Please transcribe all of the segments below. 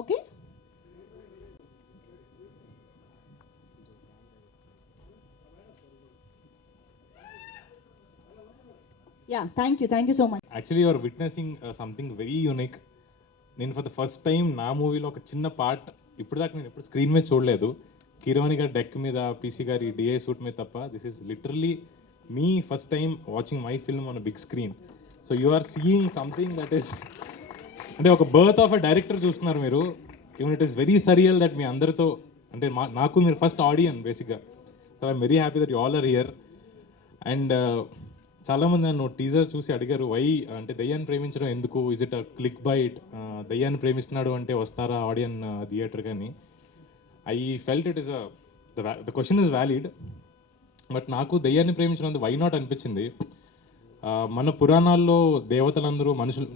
Okay. Yeah, thank you so much. Actually you're witnessing something very unique. నేను for the first time నా మూవీలో ఒక చిన్న part ఇప్పుడు దాకా నేను ఎప్పుడు స్క్రీన్ మీద చూడలేదు. కిరోని గారి డెక్ మీద, పీసీ గారి డిఐ సూట్ మీద తప్ప. This is literally me first time watching my film on big screen. So you are seeing something that is అంటే ఒక బర్త్ ఆఫ్ అ డైరెక్టర్ చూస్తున్నారు మీరు. Even it is very surreal that me అందరితో అంటే నాకు మీరు ఫస్ట్ ఆడియన్ బేసిక్గా. So I'm very happy that you all are here. And చాలామంది నన్ను టీజర్ చూసి అడిగారు, వై అంటే దయ్యాన్ని ప్రేమించడం ఎందుకు, is it a click bait, దయ్యాన్ని ప్రేమిస్తున్నాడు అంటే వస్తారా ఆడియన్ థియేటర్ కానీ. I felt it is the question is valid. But నాకు దయ్యాన్ని ప్రేమించినందుకు వై నాట్ అనిపించింది. మన పురాణాల్లో దేవతలందరూ మనుషులు,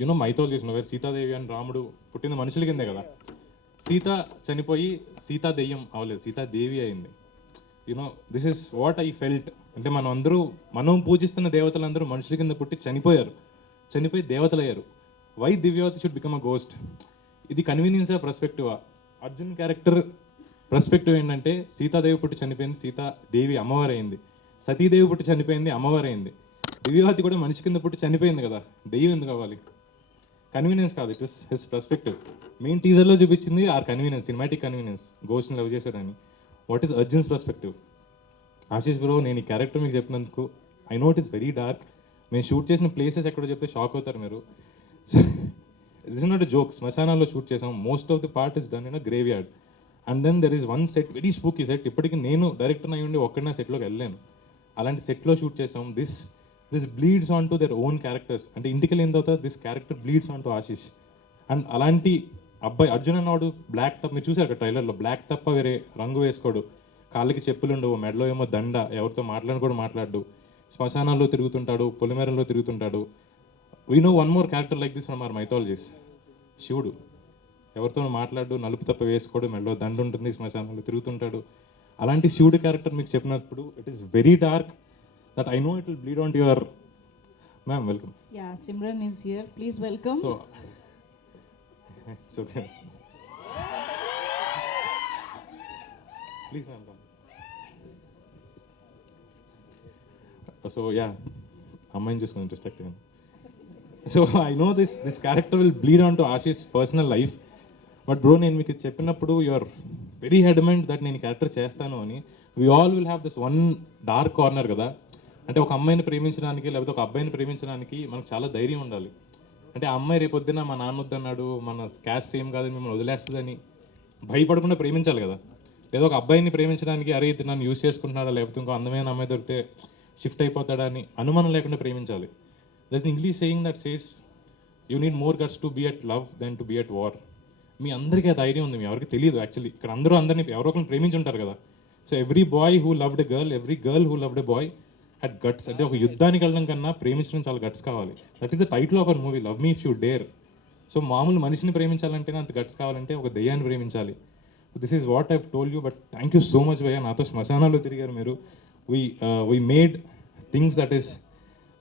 యూనో మైథాలజీస్ వేరు సీతాదేవి అని రాముడు పుట్టిన మనుషుల కిందే కదా. సీత చనిపోయి సీతా దెయ్యం అవ్వలేదు, సీతాదేవి అయింది. You know this is what I felt. అంటే మనం పూజిస్తున్న దేవతలందరూ మనుషుల కింద పుట్టి చనిపోయి దేవతలయ్యారు. Why Divyavati should become a ghost? ఇది కన్వీనియన్సా పర్స్పెక్టివా? అర్జున్ క్యారెక్టర్ పర్స్పెక్టివ్ ఏంటంటే సీతాదేవి పుట్టి చనిపోయింది, సీతాదేవి అమ్మవారు అయింది. సతీదేవి పుట్టి చనిపోయింది, అమ్మవారు అయింది. దివ్యవతి కూడా మనిషి కింద పుట్టి చనిపోయింది కదా, దెయ్యం ఎందుకు కావాలి? కన్వీనియన్స్ కాదు, it is his perspective. Main టీజర్లో చూపించింది ఆర్ కన్వీనియన్స్, సినిమాటిక్ కన్వీనియన్స్, గోస్ట్ని లవ్ చేశాడని. What is Arjun's perspective? Ashish bro, నేను ఈ క్యారెక్టర్ మీకు చెప్పినందుకు I know it is very dark. మేము షూట్ చేసిన ప్లేసెస్ ఎక్కడో చెప్తే షాక్ అవుతారు మీరు. This is not a joke. శ్మశానాల్లో షూట్ చేసాం. Most of the part is done in a graveyard. And then there is one set, very spooky set. ఇప్పటికీ నేను డైరెక్టర్ అయ్యి ఒక్కడినా సెట్లోకి వెళ్ళాను. అలాంటి సెట్లో షూట్ చేసాం. This bleeds on to their own characters. అంటే ఇంటికి వెళ్ళిన తర్వాత this character bleeds on to Ashish. And అలాంటి అబ్బాయి అర్జున్ అన్నవాడు బ్లాక్ తప్ప, మీరు చూసారు ట్రైలర్లో, బ్లాక్ తప్ప వేరే రంగు వేసుకోడు, కాళ్ళకి చెప్పులు ఉండవు, మెడలో ఏమో దండ, ఎవరితో మాట్లాడు, శ్మశానాల్లో తిరుగుతుంటాడు, పొలిమేరల్లో తిరుగుతుంటాడు. We know one more character like this from our mythologies, శివుడు. ఎవరితో మాట్లాడు, నలుపు తప్ప వేసుకోడు, మెడలో దండ ఉంటుంది, శ్మశానాల్లో తిరుగుతుంటాడు. అలాంటి శివుడు క్యారెక్టర్ మీకు చెప్పినప్పుడు it is very dark that I know it will bleed on to your. Ma'am welcome. Yeah, Simran is here, please welcome. So it's okay, please ma'am come. So yeah, అమ్మాయిని చూసుకుని interest. So I know this character will bleed on to Ashish personal life. But bro, నేను మీకు చెప్పినప్పుడు you are very adamant that నేను character చేస్తాను అని. We all will have this one dark corner కదా. అంటే ఒక అమ్మాయిని ప్రేమించడానికి లేకపోతే ఒక అబ్బాయిని ప్రేమించడానికి మనకు చాలా ధైర్యం ఉండాలి. అంటే ఆ అమ్మాయి రేపొద్దున మా నాన్న వద్దన్నాడు, మన క్యాస్ట్ సేమ్ కాదని మిమ్మల్ని వదిలేస్తుందని భయపడకుండా ప్రేమించాలి కదా. లేదా ఒక అబ్బాయిని ప్రేమించడానికి అరే ఇది నన్ను యూజ్ చేసుకుంటున్నాడా, లేకపోతే ఇంకో అందమైన అమ్మాయి దొరికితే షిఫ్ట్ అయిపోతాడా అని అనుమానం లేకుండా ప్రేమించాలి. That's English saying that says you need more guts to be at love then to be at war. మీ అందరికీ ఆ ధైర్యం ఉంది, మీ ఎవరికి తెలియదు. యాక్చువల్లీ ఇక్కడ అందరినీ ఎవరో ఒకరిని ప్రేమించుంటారు కదా. So every bye who loved a girl, every girl who loved a boy had guts. అంటే ఒక యుద్ధానికి వెళ్ళడం కన్నా ప్రేమించడం చాలా గట్స్ కావాలి. That is the title of our movie, love me if you dare. So మామూలు మనిషిని ప్రేమించాలంటేనే అంత గట్స్ కావాలంటే ఒక దెయ్యాన్ని ప్రేమించాలి. This is what I've told you. But thank you so much భయ్యా, నాతో శ్మశానాల్లో తిరిగారు మీరు. We made things that is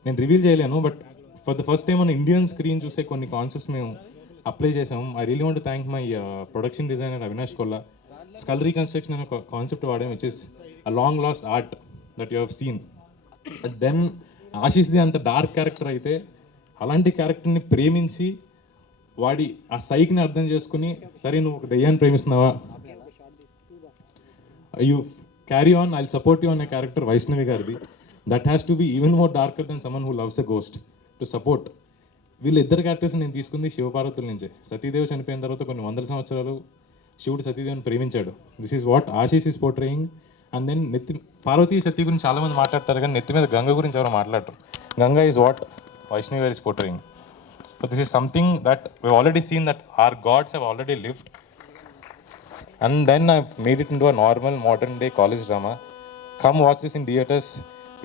నేను రివీల్ చేయలేను. But for the first time మన ఇండియన్ స్క్రీన్ చూసే కొన్ని కాన్సెప్ట్స్ మేము అప్లై చేసాము. I really want to thank my production designer Avinash Kolla. Skull reconstruction అనే ఒక కాన్సెప్ట్ వాడాం, which is a long lost art that you have seen. But then ఆశీష్ది అంత డార్క్ క్యారెక్టర్ అయితే అలాంటి క్యారెక్టర్ని ప్రేమించి వాడి ఆ సైక్ని అర్థం చేసుకుని, సరే నువ్వు ఒక దెయ్యాన్ని ప్రేమిస్తున్నావా, you carry on, I support you అనే క్యారెక్టర్ వైష్ణవి గారిది. That has to be even more darker then someone who loves a ghost to support. వీళ్ళిద్దరు క్యారెక్టర్స్ నేను తీసుకుంది శివపార్వతుల నుంచే. సతీదేవి చనిపోయిన తర్వాత కొన్ని వందల సంవత్సరాలు శివుడు సతీదేవిని ప్రేమించాడు. This is what Ashish is portraying. And then Parvati Sati గురించి చాలామంది మాట్లాడతారు, కానీ నెత్తి మీద గంగ గురించి ఎవరు మాట్లాడరు. గంగా ఈజ్ వాట్ వైష్ణవి గారు is portraying. So this is something that we already seen that our gods have already lived. And then I made it into a normal modern day college drama. Come watch this in theatres.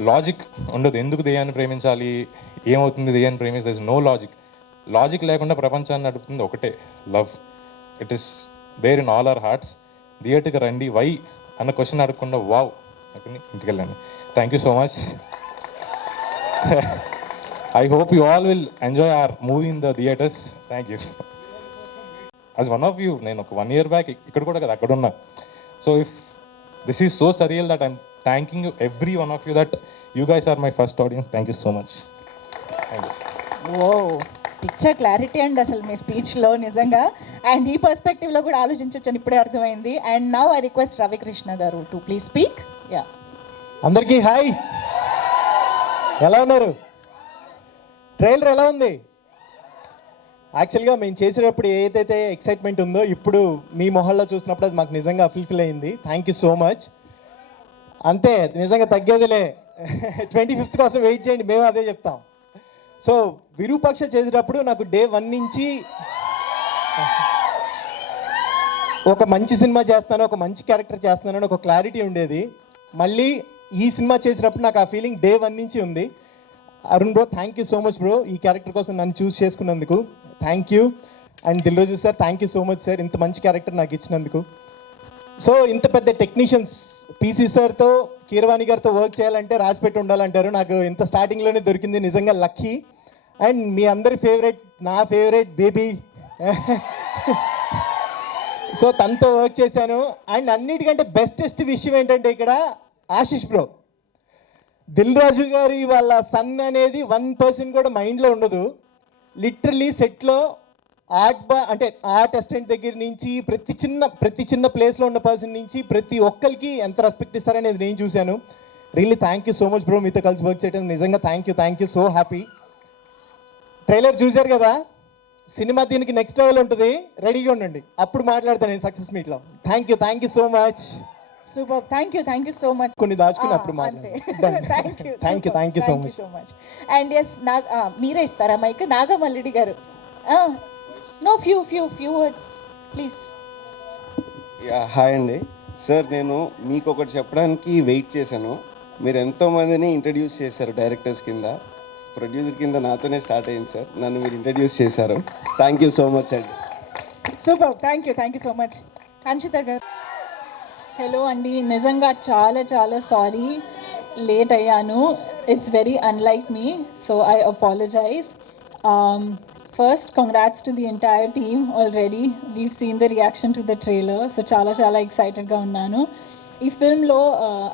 Logic ఉండదు, ఎందుకు దెయ్యాన్ని ప్రేమించాలి, ఏమవుతుంది దెయ్యాన్ని ప్రేమిస్తే, there is no logic లేకుండా ప్రపంచాన్ని నడుపుతుంది ఒకటే, love. It is there in all our hearts. థియేటర్కి రండి, వై అన్న క్వశ్చన్ అడగకుండా వావ్ అనుకుని ఇంటికి వెళ్ళండి. Thank you so much. I hope you all will enjoy hour movie in the theatres. Thank you. As one of you నేను ఒక 1 year back ఇక్కడ కూడా కదా అక్కడ ఉన్నా. So if this is so surreal that I'm thanking you every one of you that you guys are my first audience. Thank you so much. ఓ picture clarity అండి అసలు మీ స్పీచ్లో నిజంగా. అండ్ ఈ పర్స్పెక్టివ్లో కూడా ఆలోచించవచ్చు అని ఇప్పుడే అర్థమైంది. And now I request Ravikrishna గారు టు ప్లీజ్ స్పీక్. యా, అందరికీ హాయ్, ఎలా ఉన్నారు? ట్రైలర్ ఎలా ఉంది? యాక్చువల్గా మేము చేసేటప్పుడు ఏదైతే ఎక్సైట్మెంట్ ఉందో ఇప్పుడు మీ మొహల్లో చూసినప్పుడు అది మాకు నిజంగా ఫుల్ఫిల్ అయింది. Thank you so much. అంతే, నిజంగా తగ్గేదిలే. 25th కోసం వెయిట్ చేయండి, మేము అదే చెప్తాం. సో విరూపాక్ష చేసేటప్పుడు నాకు day 1 నుంచి ఒక మంచి సినిమా చేస్తాను, ఒక మంచి క్యారెక్టర్ చేస్తున్నాను అని ఒక క్లారిటీ ఉండేది. మళ్ళీ ఈ సినిమా చేసినప్పుడు నాకు ఆ ఫీలింగ్ day 1 నుంచి ఉంది. Arun bro, thank you so much bro, ఈ క్యారెక్టర్ కోసం నన్ను చూస్ చేసుకున్నందుకు థ్యాంక్ యూ. అండ్ దిల్ రోజు sir, thank you so much sir, ఇంత మంచి క్యారెక్టర్ నాకు ఇచ్చినందుకు. సో ఇంత పెద్ద టెక్నీషియన్స్ పీసీ సార్తో, కీరవాణి గారితో వర్క్ చేయాలంటే రాసిపెట్టి ఉండాలంటారు. నాకు ఇంత స్టార్టింగ్లోనే దొరికింది, నిజంగా లక్కీ. అండ్ మీ అందరి ఫేవరెట్, నా ఫేవరెట్ బేబీ, సో తనతో వర్క్ చేశాను. అండ్ అన్నిటికంటే బెస్టెస్ట్ విషయం ఏంటంటే ఇక్కడ ఆశిష్ బ్రో, దిల్ రాజు గారి వాళ్ళ సన్ అనేది 1% కూడా మైండ్లో ఉండదు. లిటరలీ సెట్లో అంటే ఆర్ట్ అసిస్టెంట్ దగ్గర నుంచి ప్రతి చిన్న ప్లేస్లో ఉన్న పర్సన్ నుంచి ప్రతి ఒక్కరికి ఎంత రెస్పెక్ట్ ఇస్తారనేది నేను చూశాను. Really thank you so much bro, మీతో కలిసి వర్క్ చేయడం నిజంగా thank you so happy. Trailer చూశారు కదా, సినిమా దీనికి నెక్స్ట్ లెవెల్ ఉంటుంది, రెడీగా ఉండండి, అప్పుడు మాట్లాడతాను నేను సక్సెస్ మీట్లో. Thank you so much. Super, thank you so much. కొన్ని దాచుకుని అప్పుడు thank you so much. And yes మీరే ఇస్తారా మైక్? నాగమల్లిడి గారు, now few words please. Hi అండి సార్, నేను మీకు ఒకటి చెప్పడానికి వెయిట్ చేశాను. మీరు ఎంతోమందిని ఇంట్రడ్యూస్ చేశారు డైరెక్టర్స్ కింద, ప్రొడ్యూసర్ కింద నాతోనే స్టార్ట్ అయింది సార్. నన్ను మీరు ఇంట్రడ్యూస్ చేశారు, థ్యాంక్ యూ సో మచ్ అండి. Super, thank you so much. Hanshita గారు. హలో అండి, నిజంగా చాలా సారీ లేట్ అయ్యాను. It's very unlike me, so I apologise. First congrats to the entire team. Already we've seen the reaction to the trailer, so చాలా ఎక్సైటెడ్గా ఉన్నాను. ఈ ఫిల్మ్లో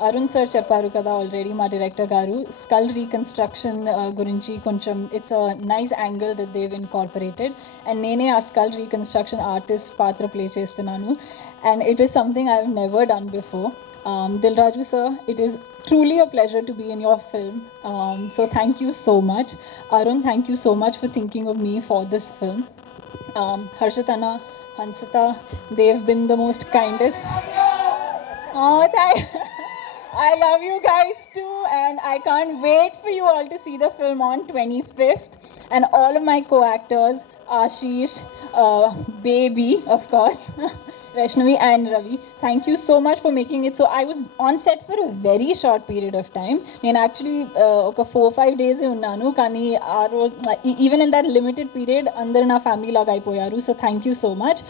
అరుణ్ సార్ చెప్పారు కదా ఆల్రెడీ, మా డైరెక్టర్ గారు, స్కల్ రీకన్స్ట్రక్షన్ గురించి కొంచెం it's a nice angle that Dev incorporated. And నేనే ఆ స్కల్ రీకన్స్ట్రక్షన్ ఆర్టిస్ట్ పాత్ర ప్లే చేస్తున్నాను. And it is something I have never done before. Dil Raju sir, it is truly a pleasure to be in your film. So thank you so much. Arun, thank you so much for thinking of me for this film. Harshitana, Hansita, they've been the most kindest. Oh, I love you guys too, and I can't wait for you all to see the film on 25th. And all of my co-actors, Ashish, Baby, of course, Vaishnavi and Ravi, thank you so much for making it. So I was on set for a very short period of time. నేను actually ఒక 4-5 days ఉన్నాను, కానీ ఆ రోజు even in that limited period అందరూ నా family లాగా అయిపోయారు. So thank you so much.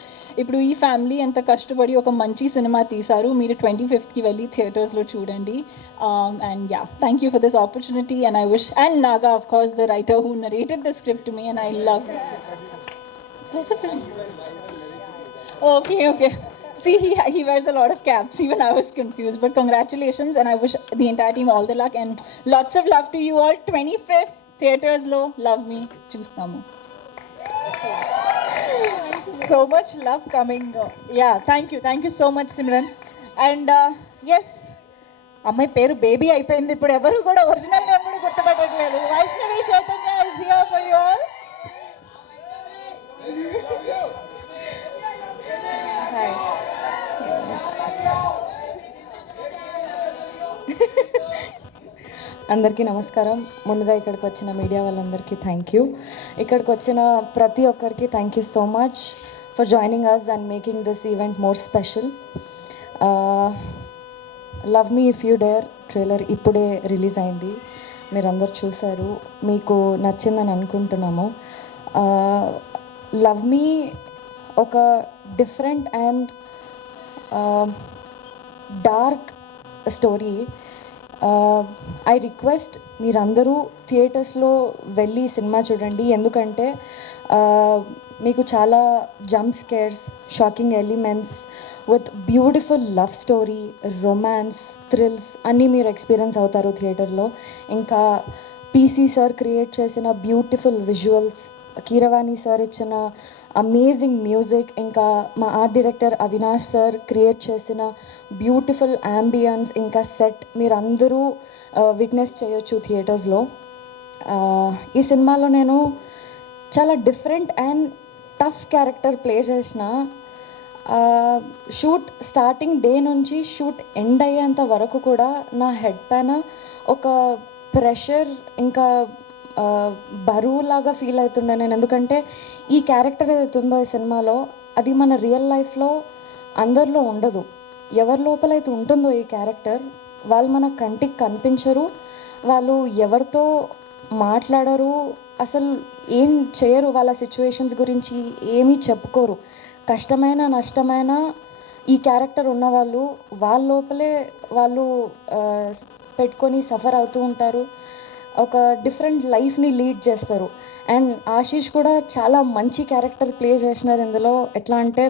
ఇప్పుడు ఈ ఫ్యామిలీ ఎంత కష్టపడి ఒక మంచి సినిమా తీశారు, మీరు 25th వెళ్ళి థియేటర్స్లో చూడండి. And yeah, thank you for this opportunity. And I wish, and Naga of course the writer who narrated the script to me, and I love. Okay. See, he wears a lot of caps. Even I was confused. But congratulations, and I wish the entire team all the luck and lots of love to you all. 25th, theaters lo, love me, చూస్తాము. So much love coming. Yeah, thank you so much, Simran. And yes, అమ్మాయి పేరు baby అయిపోయింది, ఇప్పుడు ఎవరు కూడా original name కూడా గుర్తుపట్టట్లేదు. Vaishnavi Chaitanya is here for you all. Hi. అందరికీ నమస్కారం. ముందుగా ఇక్కడికి వచ్చిన మీడియా వాళ్ళందరికీ థ్యాంక్ యూ. ఇక్కడికి వచ్చిన ప్రతి ఒక్కరికి thank you so much for joining us and making this event more special. Love me if you dare trailer ఇప్పుడే రిలీజ్ అయింది, మీరందరూ చూశారు, మీకు నచ్చిందని అనుకుంటున్నాము. లవ్ మీ ఒక different and dark story. I request మీరందరూ థియేటర్స్లో వెళ్ళి సినిమా చూడండి, ఎందుకంటే మీకు చాలా jump scares, shocking elements with beautiful love story, romance, thrills అన్నీ మీరు ఎక్స్పీరియన్స్ అవుతారు థియేటర్లో. ఇంకా పీసీ సార్ క్రియేట్ చేసిన బ్యూటిఫుల్ విజువల్స్, కీరవాణి సార్ ఇచ్చిన అమేజింగ్ మ్యూజిక్, ఇంకా మా art director Avinash sir create చేసిన బ్యూటిఫుల్ యాంబియన్స్, ఇంకా సెట్ మీరందరూ విట్నెస్ చేయొచ్చు థియేటర్స్లో. ఈ సినిమాలో నేను చాలా different and tough character play చేసిన. షూట్ స్టార్టింగ్ డే నుంచి షూట్ ఎండ్ అయ్యేంత వరకు కూడా నా హెడ్ పైన ఒక ప్రెషర్ ఇంకా బరువులాగా ఫీల్ అవుతుండే నేను. ఎందుకంటే ఈ క్యారెక్టర్ ఏదైతే ఉందో ఈ సినిమాలో అది మన రియల్ లైఫ్లో అందరిలో ఉండదు. ఎవరి లోపలైతే ఉంటుందో ఈ క్యారెక్టర్ వాళ్ళు మన కంటికి కనిపించరు, వాళ్ళు ఎవరితో మాట్లాడరు, అసలు ఏం చేయరు, వాళ్ళ సిచ్యువేషన్స్ గురించి ఏమీ చెప్పుకోరు. కష్టమైన నష్టమైన ఈ క్యారెక్టర్ ఉన్నవాళ్ళు వాళ్ళ లోపలే వాళ్ళు పెట్టుకొని సఫర్ అవుతూ ఉంటారు, ఒక డిఫరెంట్ లైఫ్ని లీడ్ చేస్తారు. అండ్ ఆశీష్ కూడా చాలా మంచి క్యారెక్టర్ ప్లే చేసినారు ఇందులో. ఎట్లా అంటే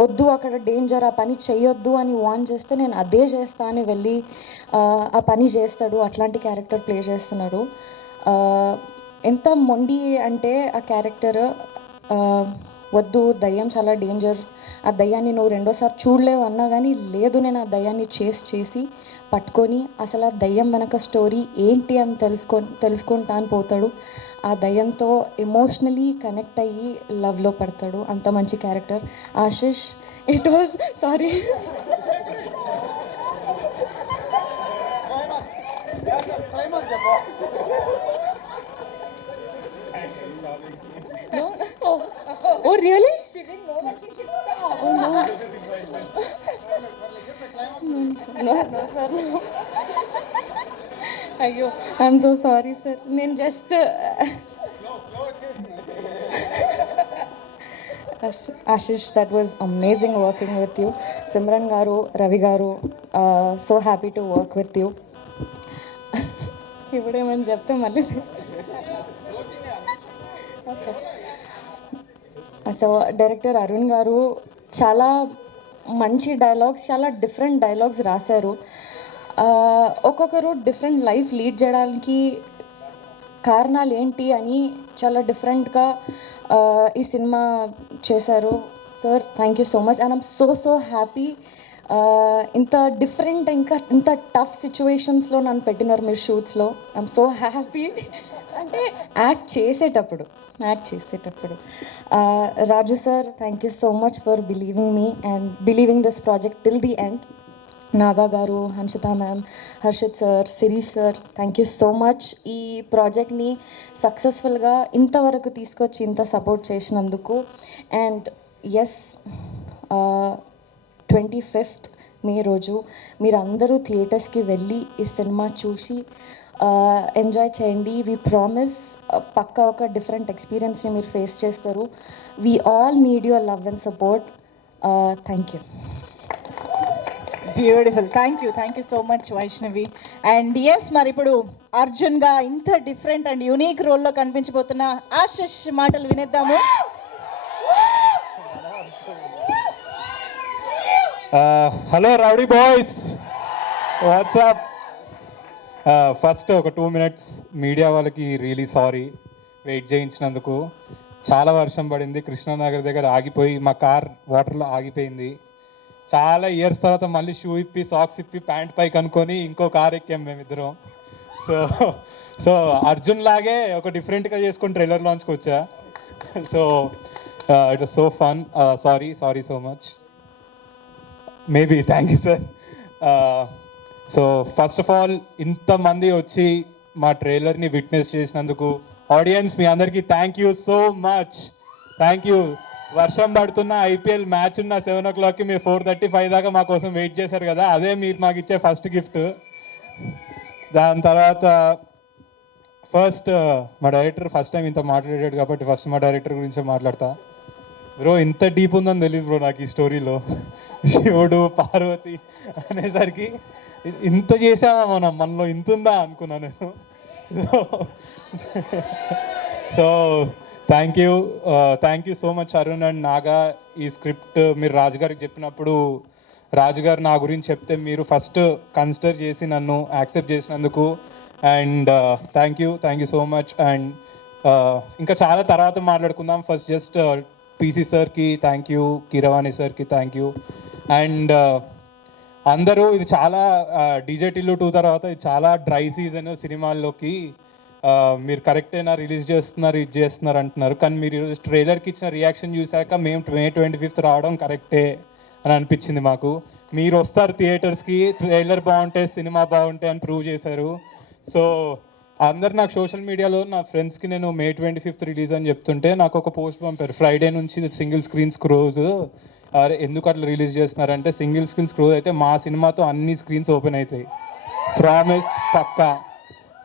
వద్దు అక్కడ డేంజర్, ఆ పని చేయొద్దు అని వార్న్ చేస్తే నేను అదే చేస్తా అని వెళ్ళి ఆ పని చేస్తాడు. అట్లాంటి క్యారెక్టర్ ప్లే చేస్తున్నారు. ఎంత మొండి అంటే ఆ క్యారెక్టర్, వద్దు దయ్యం చాలా డేంజర్, ఆ దయ్యాన్ని నువ్వు రెండోసారి చూడలేవు అన్నా కానీ లేదు, నేను ఆ దయ్యాన్ని చేసి పట్టుకొని అసలు ఆ దయ్యం వెనక స్టోరీ ఏంటి అని తెలుసుకుంటా అని పోతాడు. ఆ దయ్యంతో ఎమోషనలీ కనెక్ట్ అయ్యి లవ్లో పడతాడు. అంత మంచి character Ashish. It was sorry Oh, really? She didn't know that she should stop. Oh, no. No, sir, no. Ayyo, I'm so sorry, sir. నేను just Ashish, that was amazing working with you. Simran garu, Ravi garu, so happy to work with you. ఇప్పుడేమని చెప్తే మళ్ళీ okay. So director Arun గారు చాలా మంచి dialogues, చాలా different dialogues రాశారు. ఒక్కొక్కరు different life lead చేయడానికి కారణాలు ఏంటి అని చాలా డిఫరెంట్గా ఈ సినిమా చేశారు. Sir thank you so much and I'm so happy. ఇంత డిఫరెంట్ ఇంకా ఇంత టఫ్ సిచ్యువేషన్స్లో నన్ను పెట్టినారు మీరు షూట్స్లో. I'm so happy. అంటే యాక్ట్ చేసేటప్పుడు Raju sir thank you so much for believing me and believing this project till the end. Naga garu, Hanshita ma'am, Harshit sir, Sirish sir thank you so much. ఈ ప్రాజెక్ట్ని సక్సెస్ఫుల్గా ఇంతవరకు తీసుకొచ్చి ఇంత సపోర్ట్ చేసినందుకు. అండ్ ఎస్ 25th మే రోజు మీరు అందరూ థియేటర్స్కి వెళ్ళి ఈ సినిమా చూసి ఎంజాయ్ చేయండి. వీ ప్రామిస్ పక్కా ఒక డిఫరెంట్ ఎక్స్పీరియన్స్ని మీరు ఫేస్ చేస్తారు. We all need your love and support. Thank you. Beautiful. Thank you so much Vaishnavi. And yes మరి ఇప్పుడు అర్జున్గా ఇంత డిఫరెంట్ అండ్ యూనిక్ రోల్లో కనిపించబోతున్న ఆశిష్ మాటలు వినేద్దాము. Hello rowdy boys, what's up. First ఒక 2 minutes మీడియా వాళ్ళకి రియలీ సారీ వెయిట్ చేయించినందుకు. చాలా వర్షం పడింది, కృష్ణానగర్ దగ్గర ఆగిపోయి మా కార్ వాటర్లో ఆగిపోయింది. చాలా ఇయర్స్ తర్వాత మళ్ళీ షూ ఇప్పి సాక్స్ ఇప్పి ప్యాంట్ పైకి అనుకొని ఇంకో కార్ ఎక్కాం మేమిద్దరం. సో అర్జున్ లాగే ఒక డిఫరెంట్గా చేసుకొని ట్రైలర్ లాంచ్కి వచ్చా. So it was so fun. Sorry so much. Maybe thank you sir. So first of all ఇంతమంది వచ్చి మా ట్రైలర్ని విట్నెస్ చేసినందుకు ఆడియన్స్ మీ అందరికీ thank you so much. Thank you. వర్షం పడుతున్న IPL మ్యాచ్ ఉన్న 7 o'clockకి మీరు 4:35 దాకా మా కోసం వెయిట్ చేశారు కదా, అదే మీరు మాకు ఇచ్చే ఫస్ట్ గిఫ్ట్. దాని తర్వాత ఫస్ట్ మా డైరెక్టర్ ఫస్ట్ టైం ఇంత మాట్లాడాడు కాబట్టి ఫస్ట్ మా డైరెక్టర్ గురించే మాట్లాడతా. బ్రో ఇంత డీప్ ఉందని తెలియదు బ్రో నాకు ఈ స్టోరీలో. శివుడు పార్వతి అనేసరికి ఇంత చేసామా మనలో ఇంత ఉందా అనుకున్నా నేను. So thank you so much Arun and Naga. ఈ స్క్రిప్ట్ మీరు రాజుగారికి చెప్పినప్పుడు రాజుగారు నా గురించి చెప్తే మీరు ఫస్ట్ కన్సిడర్ చేసి నన్ను యాక్సెప్ట్ చేసినందుకు and thank you so much. And ఇంకా చాలా తర్వాత మాట్లాడుకుందాం. ఫస్ట్ జస్ట్ పీసీ సార్కి థ్యాంక్ యూ, కీరవాణి సార్కి థ్యాంక్ యూ. అండ్ అందరూ ఇది చాలా డీజే టిల్లు 2 తర్వాత ఇది చాలా డ్రై సీజన్ సినిమాల్లోకి. మీరు కరెక్టేనా రిలీజ్ చేస్తున్నారు ఇది చేస్తున్నారు అంటున్నారు, కానీ మీరు ఈరోజు ట్రైలర్కి ఇచ్చిన రియాక్షన్ చూశాక మేము May 25th రావడం కరెక్టే అని అనిపించింది మాకు. మీరు వస్తారు థియేటర్స్కి, ట్రైలర్ బాగుంటే సినిమా బాగుంటే అని ప్రూవ్ చేశారు. సో అందరు నాకు సోషల్ మీడియాలో నా ఫ్రెండ్స్కి నేను May 25th రిలీజ్ అని చెప్తుంటే నాకు ఒక పోస్ట్ పంపారు, ఫ్రైడే నుంచి సింగిల్ స్క్రీన్స్ క్రోజ్, ఎందుకు అట్లా రిలీజ్ చేస్తున్నారంటే సింగిల్ స్క్రీన్స్ క్రోజ్ అయితే మా సినిమాతో అన్ని స్క్రీన్స్ ఓపెన్ అవుతాయి, ప్రామిస్ పక్కా.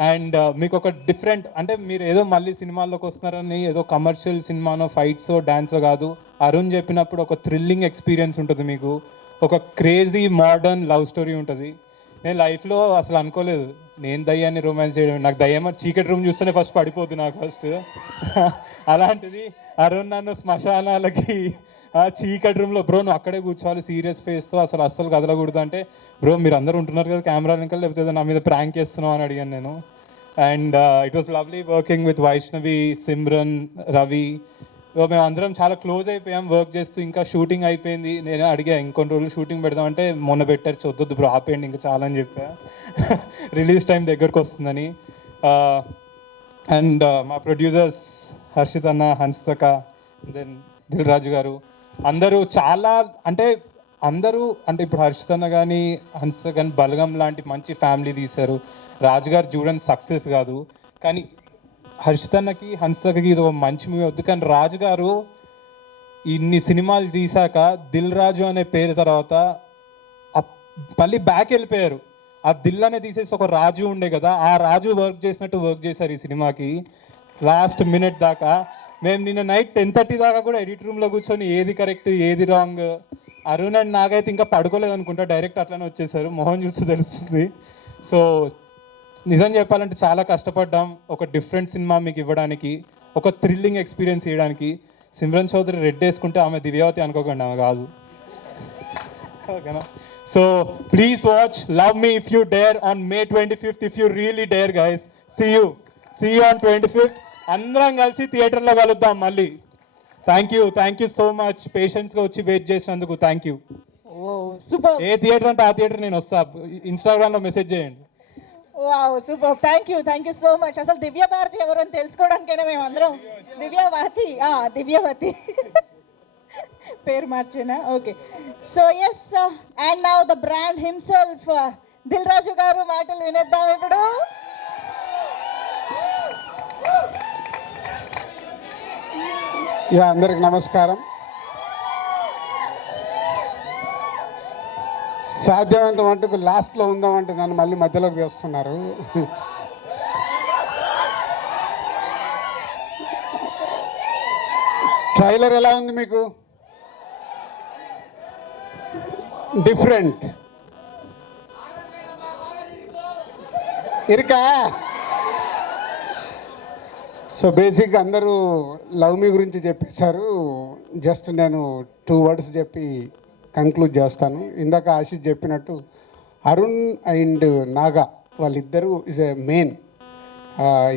అండ్ మీకు ఒక డిఫరెంట్ అంటే మీరు ఏదో మళ్ళీ సినిమాల్లోకి వస్తున్నారని ఏదో కమర్షియల్ సినిమానో ఫైట్సో డాన్సో కాదు, అరుణ్ చెప్పినప్పుడు ఒక థ్రిల్లింగ్ ఎక్స్పీరియన్స్ ఉంటుంది, మీకు ఒక క్రేజీ మోడర్న్ లవ్ స్టోరీ ఉంటుంది. నేను లైఫ్లో అసలు అనుకోలేదు నేను దయ్యాన్ని రొమాన్స్ చేయడం, నాకు దయ్యం చీకటి రూమ్ చూస్తేనే ఫస్ట్ పడిపోద్ది నాకు ఫస్ట్. అలాంటిది అరుణ్ నన్ను శ్మశానాలకి చీకటి రూమ్లో బ్రో నువ్వు అక్కడే కూర్చోవాలి సీరియస్ ఫేస్తో అస్సలు కదలకూడదు అంటే, బ్రో మీరు అందరూ ఉంటున్నారు కదా కెమెరా వెనకాల, లేకపోతే నా మీద ప్రాంక్ చేస్తున్నావు అని అడిగాను నేను. And it was lovely working with Vaishnavi, Simran, Ravi. మేము అందరం చాలా క్లోజ్ అయిపోయాం వర్క్ చేస్తూ. ఇంకా షూటింగ్ అయిపోయింది, నేను అడిగా ఇంకొన్ని రోజులు షూటింగ్ పెడదామంటే మొన్న పెట్టారు, చొద్దొద్దు బ్రో ఆపేయండి ఇంకా చాలా అని చెప్పా, రిలీజ్ టైం దగ్గరకు వస్తుందని. అండ్ మా ప్రొడ్యూసర్స్ హర్షిత్ అన్న, హన్స్తక, దెన్ దిల్ రాజు గారు, అందరూ చాలా అంటే ఇప్పుడు హర్షిత్ అన్న కానీ హన్స్తక కానీ బలగం లాంటి మంచి ఫ్యామిలీ తీశారు. రాజుగారు చూడని సక్సెస్ కాదు, కానీ హర్షిత్ అన్నకి హన్స్తకకి ఇది ఒక మంచి మూవీ అవుతుంది. కానీ రాజుగారు ఇన్ని సినిమాలు తీశాక దిల్ రాజు అనే పేరు తర్వాత మళ్ళీ బ్యాక్ వెళ్ళిపోయారు. ఆ దిల్ అనే తీసేసి ఒక రాజు ఉండే కదా, ఆ రాజు వర్క్ చేసినట్టు వర్క్ చేశారు ఈ సినిమాకి లాస్ట్ మినిట్ దాకా. మేము నిన్న నైట్ 10:30 దాకా కూడా ఎడిట్ రూమ్లో కూర్చొని ఏది కరెక్ట్ ఏది రాంగ్. అరుణ్ అండ్ నాగైతే ఇంకా పడుకోలేదు అనుకుంటా, డైరెక్ట్ అట్లనే వచ్చేసారు, మొహం చూస్తే తెలుస్తుంది. సో నిజం చెప్పాలంటే చాలా కష్టపడ్డాం ఒక డిఫరెంట్ సినిమా మీకు ఇవ్వడానికి, ఒక థ్రిల్లింగ్ ఎక్స్పీరియన్స్ ఇవ్వడానికి. సిమ్రన్ చౌదరి రెడ్ వేసుకుంటే ఆమె దివ్యావతి అనుకోకండి, ఆమె కాదు, ఓకేనా? So please watch love me if you dare on May 25th, if you really dare guys. See you on 25th. అందరం కలిసి థియేటర్లో కలుద్దాం మళ్ళీ. థ్యాంక్ యూ సో మచ్ పేషెన్స్గా వచ్చి వెయిట్ చేసినందుకు. Thank you. సూపర్. ఏ థియేటర్ అంటే ఆ థియేటర్ నేను వస్తా, ఇన్స్టాగ్రామ్లో మెసేజ్ చేయండి. Wow super, thank you so much. అసలు దివ్య భారతి ఎవరని తెలుసుకోవడానికైనా మేము అందరం దివ్యవతి పేరు మార్చేనా? Okay. So yes, and now the brand himself Dil Raju garu మాటలు వినేద్దాం ఇప్పుడు. అందరికి నమస్కారం. సాధ్యమైనంత మటుకు లాస్ట్లో ఉందామంటే నన్ను మళ్ళీ మధ్యలోకి తెస్తున్నారు. ట్రైలర్ ఎలా ఉంది మీకు? డిఫరెంట్ ఇరుకా. సో బేసిక్గా అందరూ లవ్ మీ గురించి చెప్పేశారు. జస్ట్ నేను 2 words చెప్పి కంక్లూడ్ చేస్తాను. ఇందాక ఆశిష్ చెప్పినట్టు అరుణ్ అండ్ నాగా వాళ్ళిద్దరూ ఇస్ ఏ మెయిన్.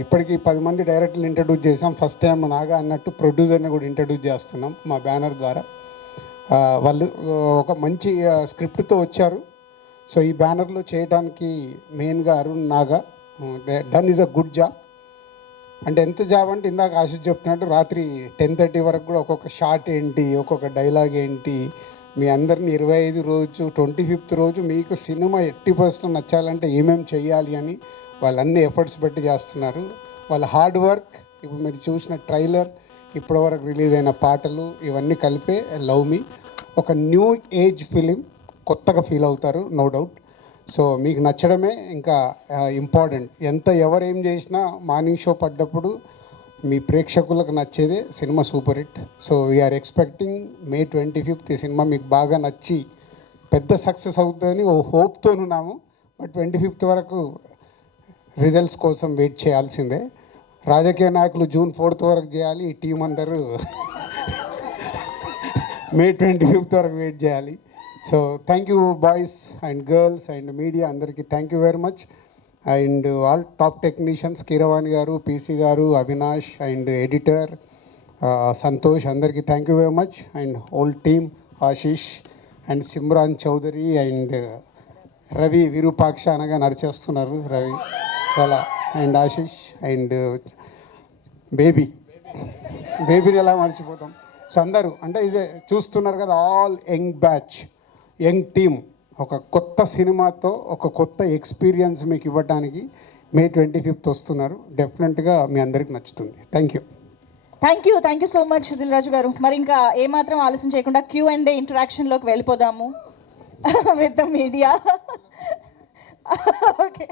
ఇప్పటికీ 10 మంది డైరెక్టర్లు ఇంట్రడ్యూస్ చేసాం. ఫస్ట్ టైం నాగా అన్నట్టు ప్రొడ్యూసర్ని కూడా ఇంట్రడ్యూస్ చేస్తున్నాం మా బ్యానర్ ద్వారా. వాళ్ళు ఒక మంచి స్క్రిప్ట్తో వచ్చారు. సో ఈ బ్యానర్లో చేయడానికి మెయిన్గా Arun Naga done is a good job. అంటే ఎంత జాబ్ అంటే ఇందాక ఆశిష్ చెప్తున్నట్టు రాత్రి 10:30 వరకు కూడా ఒక్కొక్క షాట్ ఏంటి, ఒక్కొక్క డైలాగ్ ఏంటి, మీ అందరిని 25 రోజు 25th రోజు మీకు సినిమా 80% నచ్చాలంటే ఏమేమి చెయ్యాలి అని వాళ్ళన్ని ఎఫర్ట్స్ పెట్టి చేస్తున్నారు. వాళ్ళ హార్డ్ వర్క్, ఇప్పుడు మీరు చూసిన ట్రైలర్, ఇప్పటివరకు రిలీజ్ అయిన పాటలు, ఇవన్నీ కలిపే లవ్ మీ ఒక న్యూ ఏజ్ ఫిలిం. కొత్తగా ఫీల్ అవుతారు, నో డౌట్. సో మీకు నచ్చడమే ఇంకా ఇంపార్టెంట్. ఎవరేం చేసినా మార్నింగ్ షో పడ్డప్పుడు మీ ప్రేక్షకులకు నచ్చేదే సినిమా super hit. So we are expecting May 25th ఈ సినిమా మీకు బాగా నచ్చి పెద్ద సక్సెస్ అవుతుందని ఓ హోప్తో ఉన్నాము. బట్ 25th వరకు రిజల్ట్స్ కోసం వెయిట్ చేయాల్సిందే. రాజకీయ నాయకులు జూన్ 4th వరకు చేయాలి, ఈ టీం అందరూ మే 25th వరకు వెయిట్ చేయాలి. So thank you boys and girls and media అందరికీ thank you very much. And all top technicians Keeravani garu, PC garu, Avinash and editor Santosh, అందరికీ thank you very much. And whole team Ashish and Simran Chaudhary and Ravi Virupaksha అనగా నడిచేస్తున్నారు రవి చాలా, and Ashish and బేబీని ఎలా మర్చిపోతాం. So అందరూ అంటే చూస్తున్నారు కదా, all young batch, young team ఒక కొత్త సినిమాతో ఒక కొత్త ఎక్స్పీరియన్స్ మీకు ఇవ్వడానికి మే 25th వస్తున్నారు. డెఫినెట్గా మీ అందరికి నచ్చుతుంది. Thank you so much Dil Raju garu. మరి ఇంకా ఏమాత్రం ఆలస్యం చేయకుండా Q&A ఇంటరాక్షన్లోకి వెళ్ళిపోదాము విత్ ద మీడియా. ఓకే.